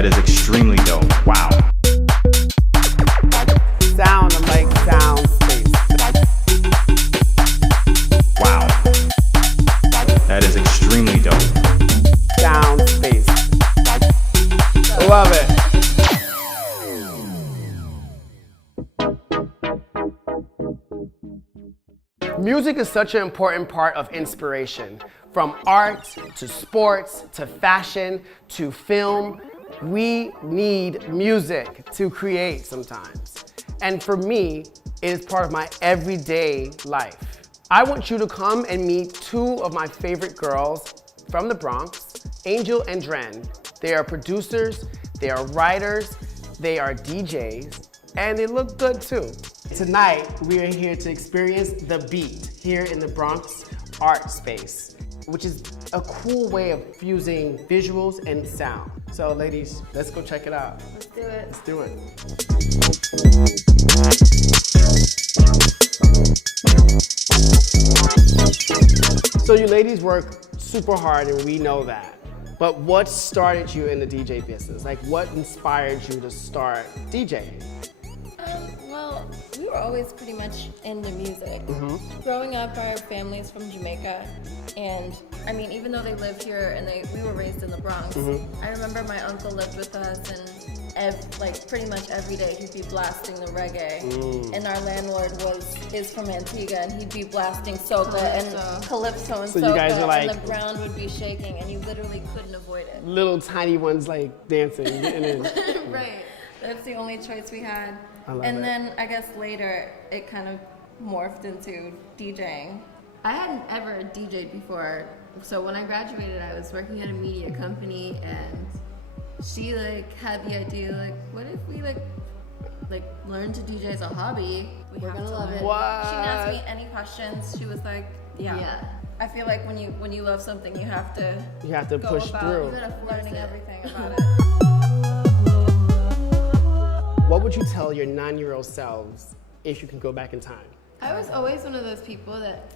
That is extremely dope. Wow. Sound, I'm like sound space. Wow. That is extremely dope. Sound space. Love it. Music is such an important part of inspiration. From art to sports to fashion to film, we need music to create sometimes. And for me, it is part of my everyday life. I want you to come and meet two of my favorite girls from the Bronx, Angel and Dren. They are producers, they are writers, they are DJs, and they look good too. Tonight, we are here to experience The Beat here in the Bronx Art Space, which is a cool way of fusing visuals and sound. So ladies, let's go check it out. Let's do it. Let's do it. So you ladies work super hard and we know that. But what started you in the DJ business? Like what inspired you to start DJing? Well, we were always pretty much into music. Growing up, our family's from Jamaica, and I mean, even though they live here and we were raised in the Bronx, I remember my uncle lived with us, and like pretty much every day he'd be blasting the reggae, and our landlord is from Antigua, and he'd be blasting soca and calypso and So soca, you guys are like, and the ground would be shaking, and you literally couldn't avoid it. little tiny ones like dancing, getting in. Right. That's the only choice we had. I love and it. then I guess later it kind of morphed into DJing. I hadn't ever DJ'd before, so when I graduated I was working at a media company, and she like had the idea like, what if we like learn to DJ as a hobby? We're gonna love it. What? She didn't ask me any questions. She was like, yeah. I feel like when you love something, you have to go push about through. learning everything about it. What would you tell your 9-year-old selves if you could go back in time? I was always one of those people that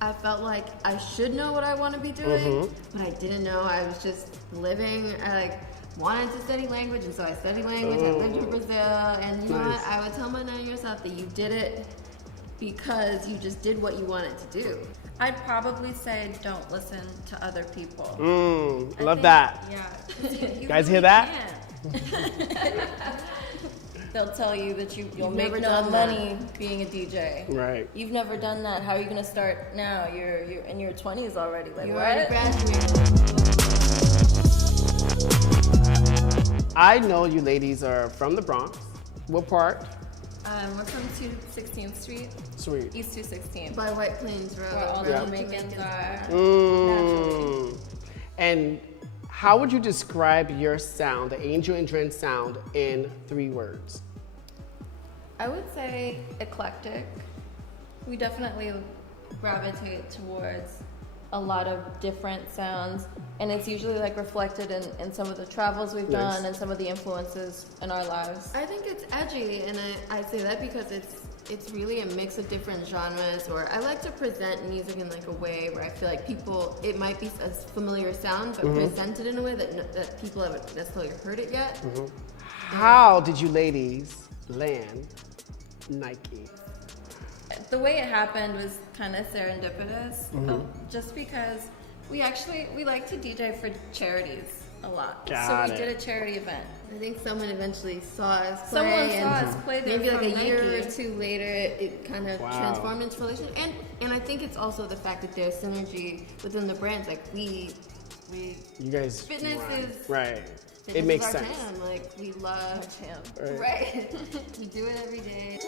I felt like I should know what I want to be doing, but I didn't know. I was just living. I like wanted to study language, and so I studied language. I lived in Brazil, and you know what? I would tell my 9-year-old self that you did it because you just did what you wanted to do. I'd probably say don't listen to other people. Love that. Yeah. You guys hear that? They'll tell you that you'll make never no done money being a DJ. Right. You've never done that. How are you gonna start now? You're in your 20s already. Like You what? already graduated. I know you ladies are from the Bronx. What part? We're from 216th Street, Sweet. East 216, By White Plains Road. where all the Yeah. Jamaicans are. Mm. And how would you describe your sound, the Angel and Dren sound, in 3 words? I would say eclectic. We definitely gravitate towards a lot of different sounds, and it's usually like reflected in some of the travels we've Nice. done and some of the influences in our lives. I think it's edgy, and I say that because it's really a mix of different genres, or I like to present music in like a way where I feel like people, it might be a familiar sound, but presented in a way that people haven't necessarily heard it yet. How did you ladies land Nike? The way it happened was kind of serendipitous, just because we like to DJ for charities a lot. Got so it. we did a charity event. I think someone eventually saw us play. Someone saw and us play there maybe like from a year Nike. or 2 later, it kind of Wow. transformed into relation. And I think it's also the fact that there's synergy within the brands. Like we You guys. fitness is Right. fitness It makes is our sense. jam. Like we love Jam. Right. we do it every day.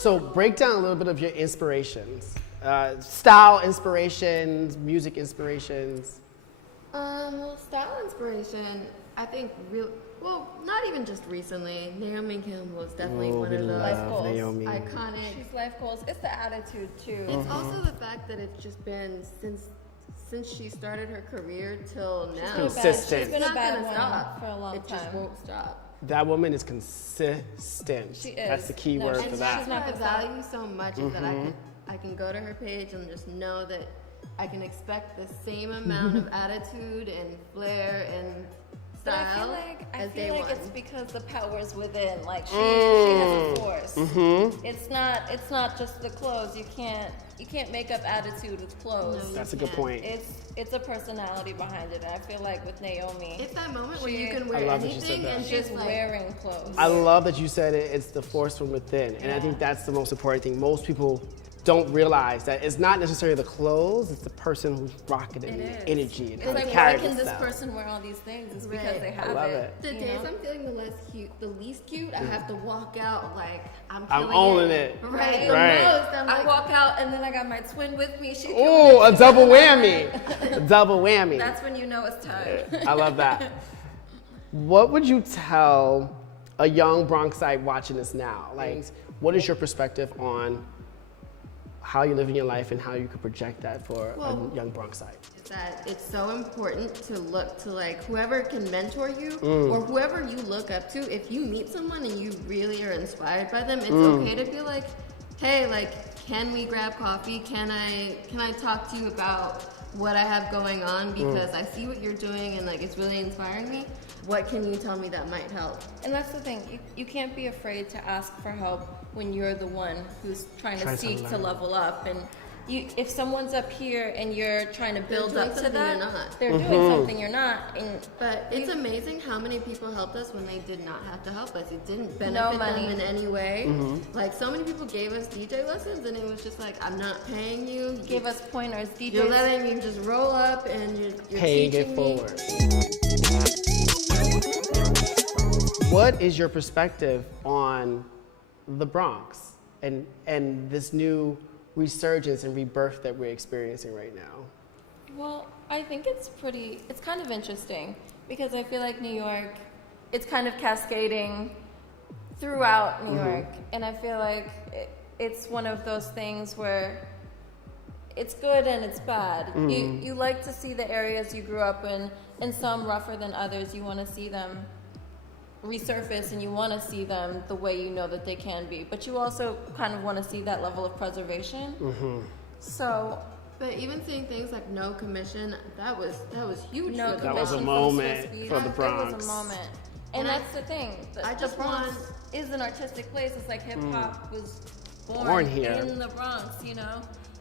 So break down a little bit of your inspirations. Style inspirations, music inspirations. Well, style inspiration, I think not even just recently. Naomi Campbell is definitely one of those Life goals. Naomi. iconic. She's life goals. It's the attitude too. It's also the fact that it's just been since she started her career till now. Consistent. She's been It's a not bad gonna one stop. for a long It just time. won't stop. That woman is consistent. She is. That's the key she's word for And that. that's what I value so much is that I can go to her page and just know that I can expect the same amount of attitude and flair and But style I as day feel like one. it's because the power's within. Like she has a force. It's not just the clothes. You can't make up attitude with clothes. No, That's a good point. It's a personality behind it. And I feel like with Naomi, It's that moment where She- you can I wear love that you said anything that. and she's just like wearing clothes. I love that you said it. It's the force from within, and I think that's the most important thing. Most people don't realize that it's not necessarily the clothes; it's the person who's rocking the energy and It's how like, they why carry can this themselves. person wear all these things? It's because Right. they I have love it. the you days know? I'm feeling the least cute, I have to walk out like I'm I'm killing owning it. Right. Right. The most. I'm I like, walk out and then I got my twin with me. She Oh, a double whammy! A double whammy. That's when you know it's time. I love that. What would you tell a young Bronxite watching this now? Like, what is your perspective on how you're living your life and how you could project that for Well, a young Bronxite? is that it's so important to look to like whoever can mentor you or whoever you look up to. If you meet someone and you really are inspired by them, it's okay to be like, hey, like, can we grab coffee? Can I talk to you about what I have going on because I see what you're doing and like it's really inspiring me. What can you tell me that might help? And that's the thing. You can't be afraid to ask for help when you're the one who's trying to Trying to seek to learn. level up. And if someone's up here and you're trying to build doing up to something that, you're not. they're doing something you're not. And But it's amazing how many people helped us when they did not have to help us. It didn't No benefit money. them in any way. Like so many people gave us DJ lessons and it was just like, I'm not paying you. give us pointers. You're DJs. letting me just roll up and you're Paying teaching it me. forward. What is your perspective on the Bronx and this new resurgence and rebirth that we're experiencing right now? Well, I think it's kind of interesting because I feel like New York, it's kind of cascading throughout New York. And I feel like it's one of those things where it's good and it's bad. You like to see the areas you grew up in, and some rougher than others. You want to see them resurface and you want to see them the way you know that they can be. But you also kind of want to see that level of preservation. So But even seeing things like no commission, that was huge no for the That was a commission Bronx. moment Swiss for the Beats. It Bronx. was a moment. And And I- that's the thing. I The just Bronx want- is an artistic place. It's like hip hop was Born here. in the Bronx, you know?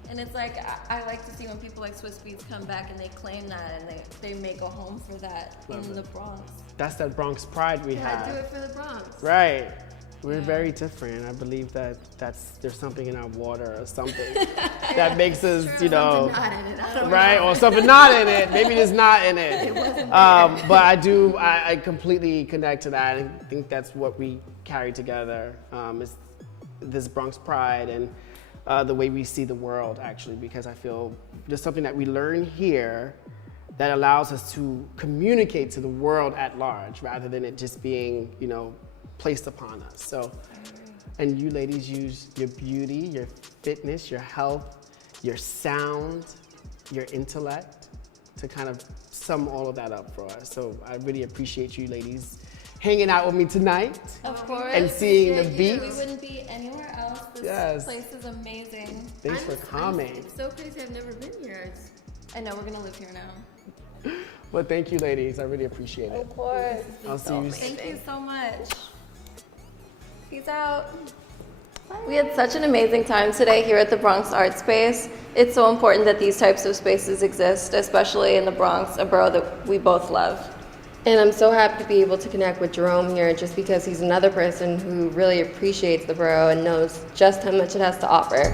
And it's like, I like to see when people like Swiss Beats come back and they claim that and they make a home for that in the Bronx. That's that Bronx pride we Yeah, do have. it for the Bronx. Right. We're very different. I believe that there's something in our water or something that makes us, you know, Something not in it. I don't right? know. Or something not in it. Maybe it's not in it. But I completely connect to that. I think that's what we carry together. Is this Bronx pride and the way we see the world, actually, because I feel there's something that we learn here that allows us to communicate to the world at large rather than it just being, you know, placed upon us. So, and you ladies use your beauty, your fitness, your health, your sound, your intellect to kind of sum all of that up for us. So I really appreciate you ladies hanging out with me tonight Of course. and seeing the appreciate you. We beats. wouldn't be anywhere else. This Yes. place is amazing. Thanks for coming. It's so crazy. I've never been here. It's I know we're gonna live here now. Well, thank you ladies. I really appreciate it. Of course. I'll see you soon. Thank you so much. Peace out. We had such an amazing time today here at the Bronx Art Space. It's so important that these types of spaces exist, especially in the Bronx, a borough that we both love. And I'm so happy to be able to connect with Jerome here just because he's another person who really appreciates the borough and knows just how much it has to offer.